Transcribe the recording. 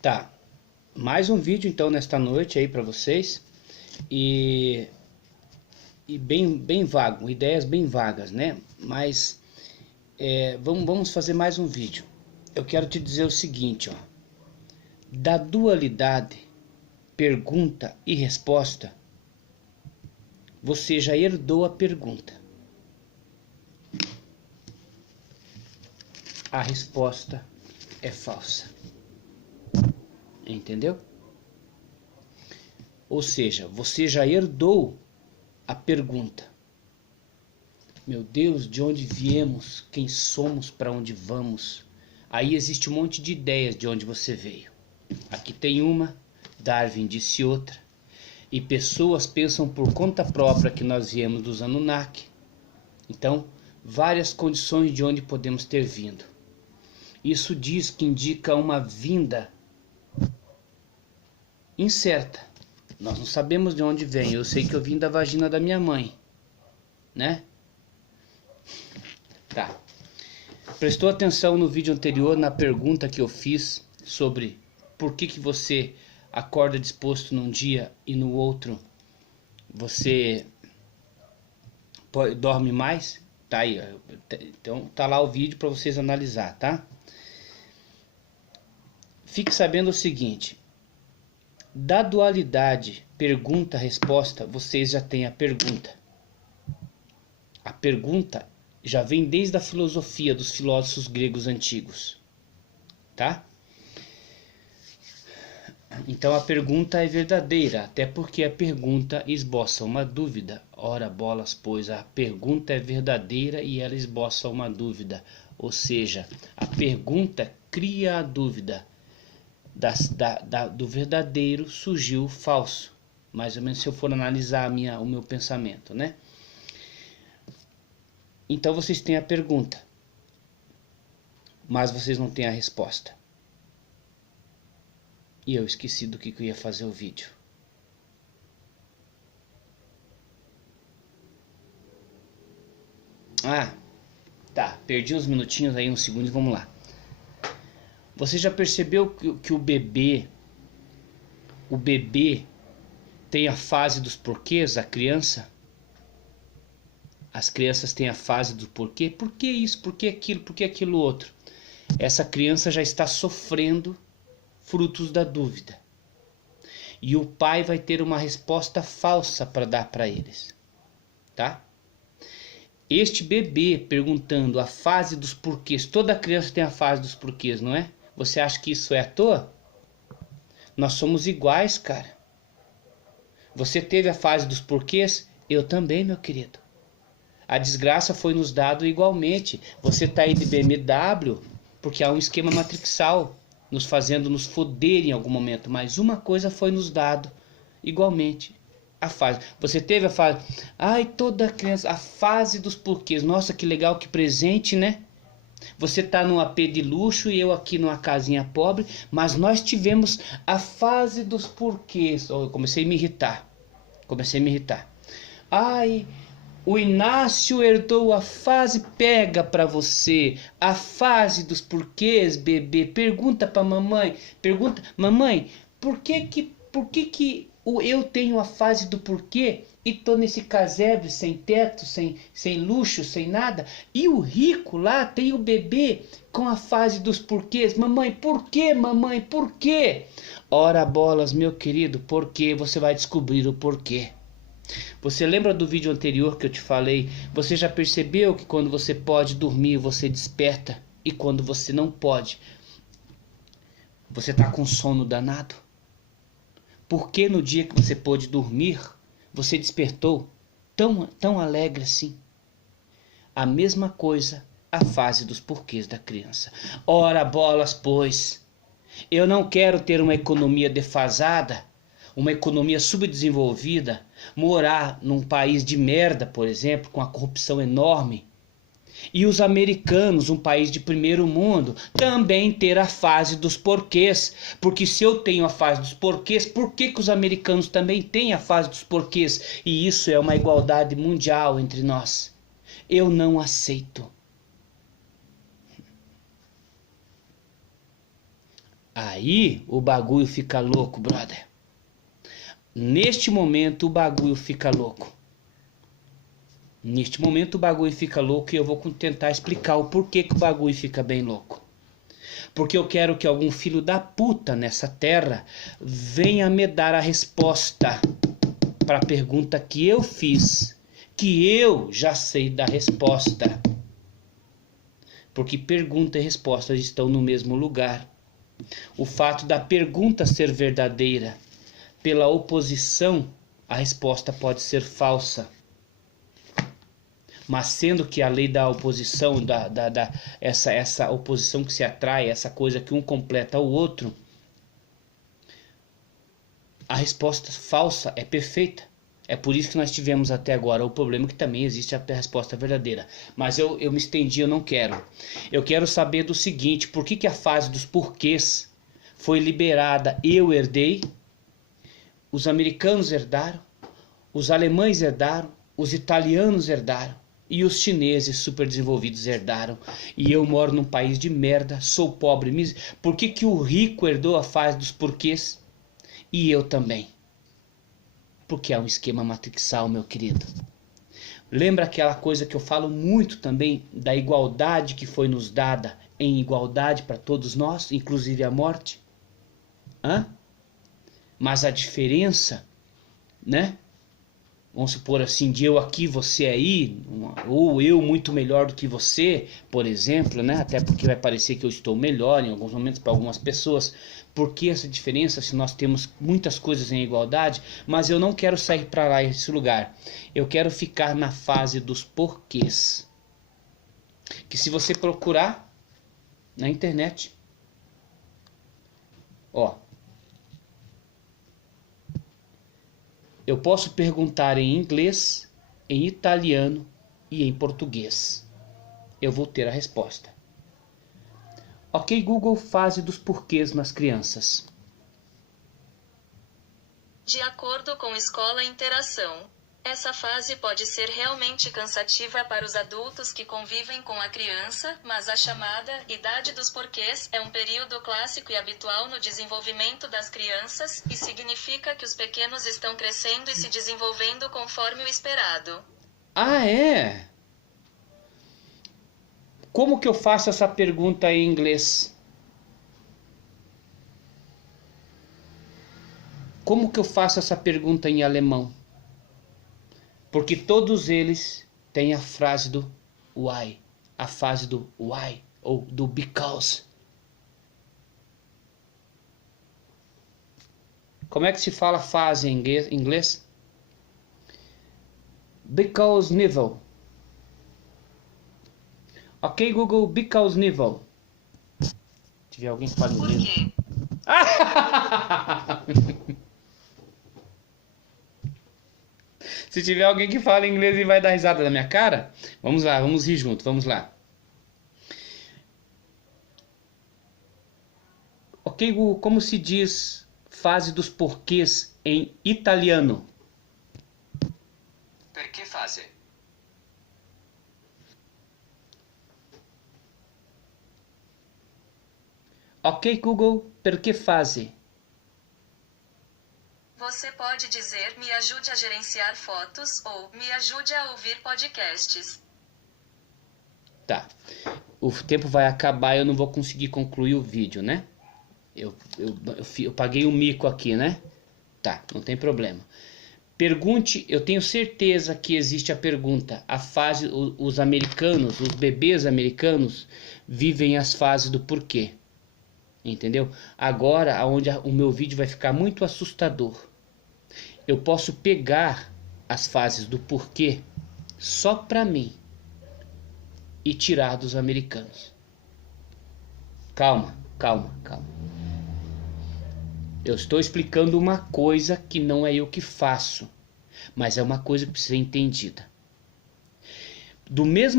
Tá, mais um vídeo então nesta noite aí pra vocês. E, e bem vago, ideias bem vagas, né? Mas vamos fazer mais um vídeo. Eu quero te dizer o seguinte, ó. Da dualidade, pergunta e resposta, você já herdou a pergunta. A resposta é falsa. Entendeu? Ou seja, você já herdou a pergunta. Meu Deus, de onde viemos? Quem somos? Para onde vamos? Aí existe um monte de ideias de onde você veio. Aqui tem uma, Darwin disse outra. E pessoas pensam por conta própria que nós viemos dos Anunnaki. Então, várias condições de onde podemos ter vindo. Isso diz que indica uma vinda incerta. Nós não sabemos de onde vem. Eu sei que eu vim da vagina da minha mãe, né? Tá. Prestou atenção no vídeo anterior na pergunta que eu fiz sobre por que você acorda disposto num dia e no outro você dorme mais? Tá aí, então tá lá o vídeo para vocês analisar, tá? Fique sabendo o seguinte: da dualidade pergunta-resposta, vocês já têm a pergunta. A pergunta já vem desde a filosofia dos filósofos gregos antigos, tá? Então a pergunta é verdadeira, até porque a pergunta esboça uma dúvida. Ora bolas, pois a pergunta é verdadeira e ela esboça uma dúvida. Ou seja, a pergunta cria a dúvida. Do verdadeiro surgiu o falso. Mais ou menos se eu for analisar o meu pensamento, né? Então vocês têm a pergunta, mas vocês não têm a resposta. E eu esqueci do que eu ia fazer o vídeo. Ah, tá. Perdi uns minutinhos aí, uns segundos, vamos lá. Você já percebeu que o bebê tem a fase dos porquês, a criança? As crianças têm a fase do porquê. Por que isso? Por que aquilo? Por que aquilo outro? Essa criança já está sofrendo frutos da dúvida. E o pai vai ter uma resposta falsa para dar para eles. Tá? Este bebê perguntando a fase dos porquês. Toda criança tem a fase dos porquês, não é? Você acha que isso é à toa? Nós somos iguais, cara. Você teve a fase dos porquês? Eu também, meu querido. A desgraça foi nos dado igualmente. Você está aí de BMW porque há um esquema matrixal nos fazendo nos foder em algum momento. Mas uma coisa foi nos dado igualmente. A fase. Você teve a fase. Ai, toda criança. A fase dos porquês. Nossa, que legal, que presente, né? Você está num AP de luxo e eu aqui numa casinha pobre. Mas nós tivemos a fase dos porquês. Oh, eu comecei a me irritar. Ai, o Inácio herdou a fase, pega pra você, a fase dos porquês, bebê. Pergunta pra mamãe, mamãe, por que eu tenho a fase do porquê e tô nesse casebre sem teto, sem luxo, sem nada, e o rico lá tem o bebê com a fase dos porquês? Mamãe, por quê, mamãe, por quê? Ora bolas, meu querido, por quê? Você vai descobrir o porquê. Você lembra do vídeo anterior que eu te falei? Você já percebeu que quando você pode dormir, você desperta? E quando você não pode, você está com sono danado? Por que no dia que você pôde dormir, você despertou tão alegre assim? A mesma coisa, a fase dos porquês da criança. Ora bolas, pois, eu não quero ter uma economia defasada, uma economia subdesenvolvida, morar num país de merda, por exemplo, com a corrupção enorme, e os americanos, um país de primeiro mundo, também ter a fase dos porquês. Porque se eu tenho a fase dos porquês, por que os americanos também têm a fase dos porquês? E isso é uma igualdade mundial entre nós. Eu não aceito. Aí o bagulho fica louco, brother. Neste momento o bagulho fica louco. Neste momento o bagulho fica louco e eu vou tentar explicar o porquê que o bagulho fica bem louco. Porque eu quero que algum filho da puta nessa terra venha me dar a resposta para a pergunta que eu fiz, que eu já sei da resposta. Porque pergunta e resposta estão no mesmo lugar. O fato da pergunta ser verdadeira, pela oposição, a resposta pode ser falsa. Mas sendo que a lei da oposição, essa oposição que se atrai, essa coisa que um completa o outro, a resposta falsa é perfeita. É por isso que nós tivemos até agora o problema que também existe a resposta verdadeira. Mas eu me estendi, eu não quero. Eu quero saber do seguinte, por que a fase dos porquês foi liberada? Eu herdei, os americanos herdaram, os alemães herdaram, os italianos herdaram e os chineses super desenvolvidos herdaram. E eu moro num país de merda, sou pobre. Por que o rico herdou a fase dos porquês e eu também? Porque é um esquema matrixal, meu querido. Lembra aquela coisa que eu falo muito também da igualdade que foi nos dada em igualdade para todos nós, inclusive a morte? Mas a diferença, né? Vamos supor assim, de eu aqui, você aí, ou eu muito melhor do que você, por exemplo, né? Até porque vai parecer que eu estou melhor em alguns momentos para algumas pessoas. Por que essa diferença se nós temos muitas coisas em igualdade? Mas eu não quero sair para lá desse lugar. Eu quero ficar na fase dos porquês. Que se você procurar na internet, ó, eu posso perguntar em inglês, em italiano e em português. Eu vou ter a resposta. Ok, Google, fase dos porquês nas crianças. De acordo com Escola Interação, essa fase pode ser realmente cansativa para os adultos que convivem com a criança, mas a chamada idade dos porquês é um período clássico e habitual no desenvolvimento das crianças, e significa que os pequenos estão crescendo e se desenvolvendo conforme o esperado. Ah, é? Como que eu faço essa pergunta em inglês? Como que eu faço essa pergunta em alemão? Porque todos eles têm a frase do why, a fase do why ou do because. Como é que se fala fase em inglês? Because nível. Ok, Google, because nível. Se tiver alguém que fala inglês. Por quê? Se tiver alguém que fala inglês e vai dar risada na minha cara, vamos lá, vamos rir junto, vamos lá. Ok, Google, como se diz fase dos porquês em italiano? Perché fase? Ok, Google, perché fase? Você pode dizer me ajude a gerenciar fotos ou me ajude a ouvir podcasts. Tá. O tempo vai acabar e eu não vou conseguir concluir o vídeo, né? Eu paguei um mico aqui, né? Tá, não tem problema. Pergunte, eu tenho certeza que existe a pergunta. A fase, os americanos, os bebês americanos vivem as fases do porquê. Entendeu? Agora, onde o meu vídeo vai ficar muito assustador. Eu posso pegar as fases do porquê só pra mim e tirar dos americanos. Calma, calma, calma. Eu estou explicando uma coisa que não é eu que faço, mas é uma coisa que precisa ser entendida. Do mesmo